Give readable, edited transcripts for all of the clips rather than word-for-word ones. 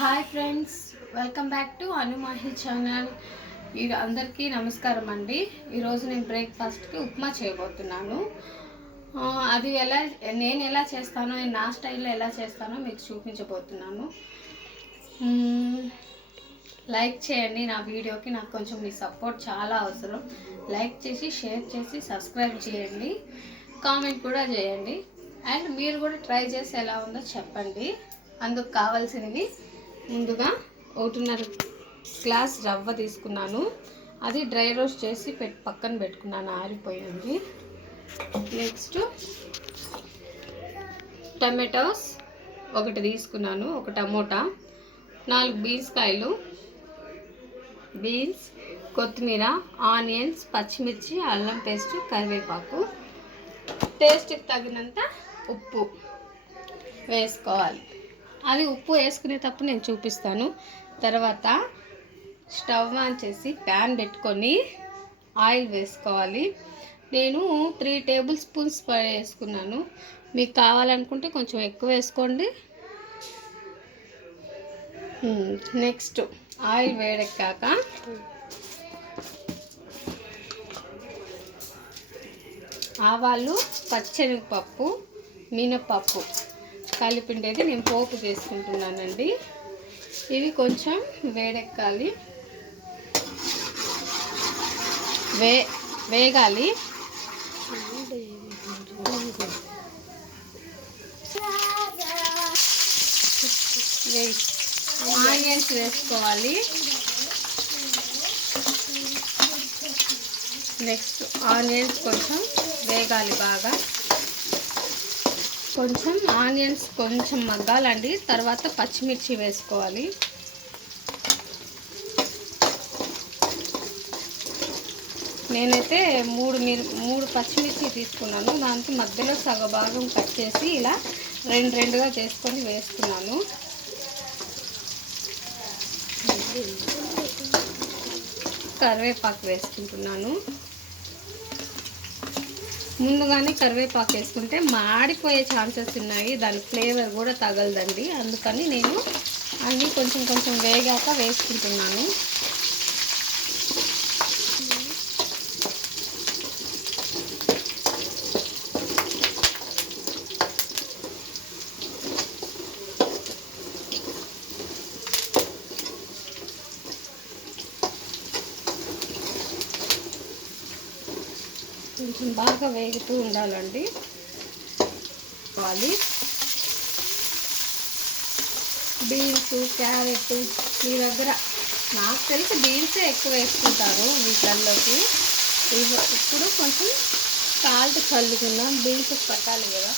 Hi friends, welcome back to అనుమాహి channel. అందరికీ నమస్కారం అండి. ఈరోజు నేను బ్రేక్ఫాస్ట్కి ఉప్మా చేయబోతున్నాను. అది నేను ఎలా చేస్తానో, నా స్టైల్లో ఎలా చేస్తానో మీకు చూపించబోతున్నాను. లైక్ చేయండి నా వీడియోకి. నాకు కొంచెం మీ సపోర్ట్ చాలా అవసరం. లైక్ చేసి, షేర్ చేసి, సబ్స్క్రైబ్ చేయండి, కామెంట్ కూడా చేయండి. అండ్ మీరు కూడా ట్రై చేసి ఎలా ఉందో చెప్పండి. అందుకు కావాల్సినవి ముందుగా 1.5 గ్లాస్ రవ్వ తీసుకున్నాను. అది డ్రై రోస్ట్ చేసి పక్కన పెట్టుకున్నాను, ఆరిపోయింది. నెక్స్ట్ టమాటోస్ 1 తీసుకున్నాను, 1 టమోటా, 4 బీన్స్, కొత్తిమీర, ఆనియన్స్, పచ్చిమిర్చి, అల్లం పేస్ట్, కరివేపాకు, టేస్ట్కి తగినంత ఉప్పు వేసుకోవాలి. అది ఉప్పు వేసుకునేటప్పుడు నేను చూపిస్తాను. తర్వాత స్టవ్ ఆన్ చేసి ప్యాన్ పెట్టుకొని ఆయిల్ వేసుకోవాలి. నేను 3 టేబుల్ స్పూన్స్ వేసుకున్నాను. మీకు కావాలనుకుంటే కొంచెం ఎక్కువ వేసుకోండి. నెక్స్ట్ ఆయిల్ వేడెక్కాక ఆవాలు, పచ్చెనగపప్పు, మినపప్పు కలిపిండేది నేను పోపు చేసుకుంటున్నానండి. ఇవి కొంచెం వేడెక్కాలి, వేగాలి. ఆనియన్స్ వేసుకోవాలి. నెక్స్ట్ ఆనియన్స్ కొంచెం వేగాలి బాగా. కొంచెం ఆనియన్స్ కొంచెం మగ్గాలండి. తర్వాత పచ్చిమిర్చి వేసుకోవాలి. నేనైతే 3 పచ్చిమిర్చి తీసుకున్నాను. దాంతో మధ్యలో సగభాగం కట్ చేసి ఇలా 2గా చేసుకొని వేసుకున్నాను. కరివేపాకు వేసుకుంటున్నాను. ముందుగానే కరివేపాకు వేసుకుంటే మాడిపోయే ఛాన్సెస్ ఉన్నాయి, దాని ఫ్లేవర్ కూడా తగలదండి. అందుకని నేను అన్నీ కొంచెం వేగాక వేసుకుంటున్నాను. కొంచెం బాగా వేగుతూ ఉండాలండి. బీన్స్, క్యారెట్ మీ దగ్గర నాకు తెలిసి బీన్సే ఎక్కువ వేసుకుంటారు వీటిల్లోకి. ఇప్పుడు కొంచెం సాల్ట్ చల్లుకుందాం, బీన్స్ పట్టాలి కదా.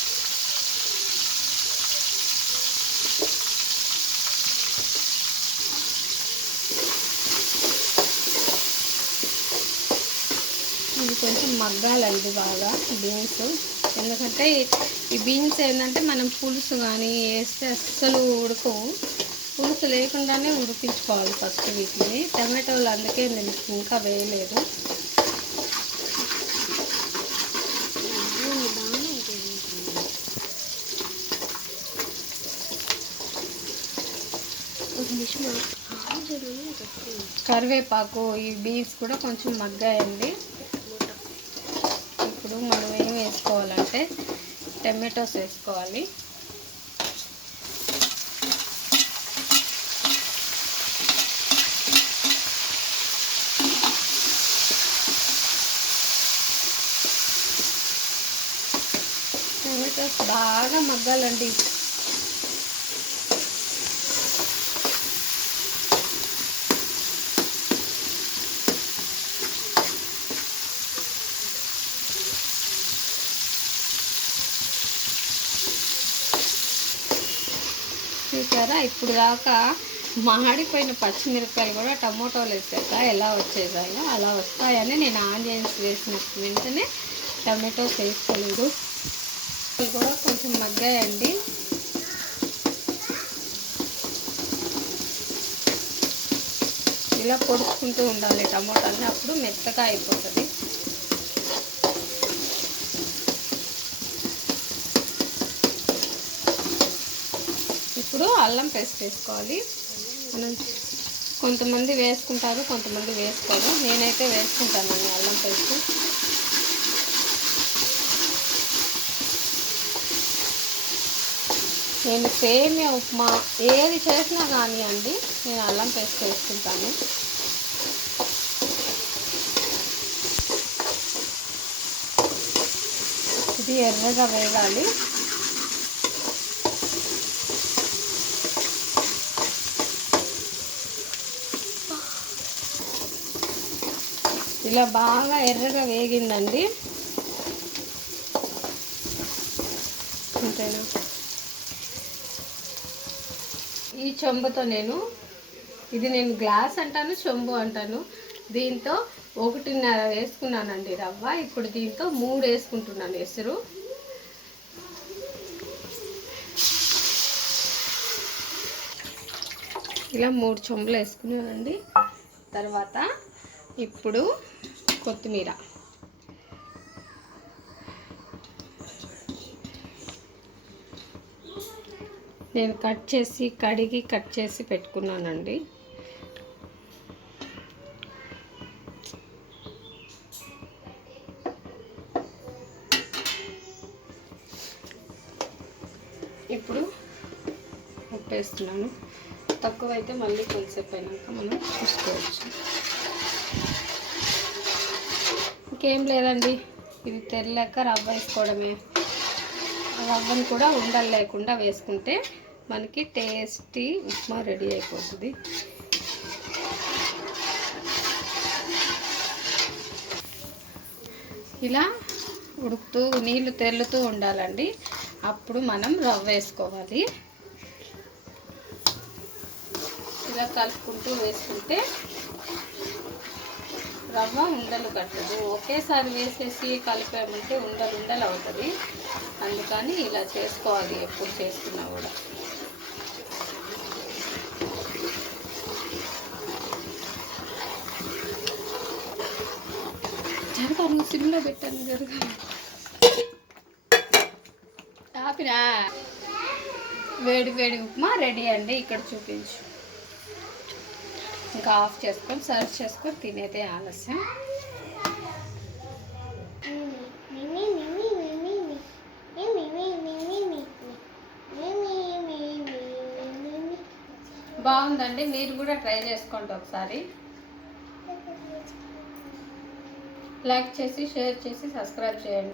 ఇది కొంచెం మగ్గాలండి బాగా బీన్స్. ఎందుకంటే ఈ బీన్స్ ఏంటంటే మనం పులుసు కానీ వేస్తే అస్సలు ఉడకవు. పులుసు లేకుండానే ఉడికించుకోవాలి ఫస్ట్ వీటిని. టమాటోలు అందుకే నేను ఇంకా వేయలేదు. కరివేపాకు, ఈ బీన్స్ కూడా కొంచెం మగ్గాయండి. ఇప్పుడు మనం ఏం వేసుకోవాలంటే టమాటోస్ వేసుకోవాలి. టమాటోస్ బాగా మగ్గాలండి. చూసారా, ఇప్పుడు దాకా మాడిపోయిన పచ్చిమిరపకాయలు కూడా టమోటాలు వేసాక ఎలా వచ్చేసాయో అలా వస్తాయని నేను ఆనియన్స్ వేసిన వెంటనే టమాటోస్ వేసుకోలేదు. కూడా కొంచెం మగ్గాయండి. ఇలా పొడుచుకుంటూ ఉండాలి టమోటాలని, అప్పుడు మెత్తగా అయిపోతుంది. ఇప్పుడు అల్లం పేస్ట్ వేసుకోవాలి. మనం కొంతమంది వేసుకుంటారు, కొంతమంది వేసుకోరు. నేనైతే వేసుకుంటానండి అల్లం పేస్ట్. నేను సేమియా ఉప్మా ఏది చేసినా కానీ అండి నేను అల్లం పేస్ట్ వేసుకుంటాను. ఇది ఎర్రగా వేగాలి. ఇలా బాగా ఎర్రగా వేగిందండి. అంతేనా? ఈ చెంబుతో నేను గ్లాస్ అంటాను, చెంబు అంటాను. దీంతో 1.5 వేసుకున్నానండి రవ్వ. ఇప్పుడు దీంతో 3 వేసుకుంటున్నాను ఎసురు. ఇలా 3 చెంబులు వేసుకున్నానండి. తర్వాత ఇప్పుడు కొత్తిమీర, నేను కడిగి కట్ చేసి పెట్టుకున్నానండి. ఇప్పుడు ఉప్పు వేస్తున్నాను. తక్కువైతే మళ్ళీ కొంచెంసేపు అయినాక మనం చూసుకోవచ్చు. ఇంకేం లేదండి, ఇది తెరలేక రవ్వ వేసుకోవడమే. రవ్వను కూడా ఉండలు లేకుండా వేసుకుంటే మనకి టేస్టీ ఉప్మా రెడీ అయిపోతుంది. ఇలా ఉడుకుతూ నీళ్ళు తెల్లుతూ ఉండాలండి. అప్పుడు మనం రవ్వ వేసుకోవాలి. ఇలా కలుపుకుంటూ వేసుకుంటే రవ్వ ఉండలు కట్టదు. ఒకేసారి వేసేసి కలిపామంటే ఉండలు అవుతుంది. అందుకని ఇలా చేసుకోవాలి ఎప్పుడు చేసుకున్నా కూడా. జరగాను సిమ్లో పెట్టాను. జరగాను ఆపినా. వేడి వేడి ఉప్మా రెడీ అండి. ఇక్కడ చూపించు. ఇంకా ఆఫ్ చేసుకొని సర్వ్ చేసుకొని తినేదే ఆలస్యం. బాగుందండి, మీరు కూడా ట్రై చేసుకోండి ఒకసారి. లైక్ చేసి, షేర్ చేసి, సబ్స్క్రైబ్ చేయండి.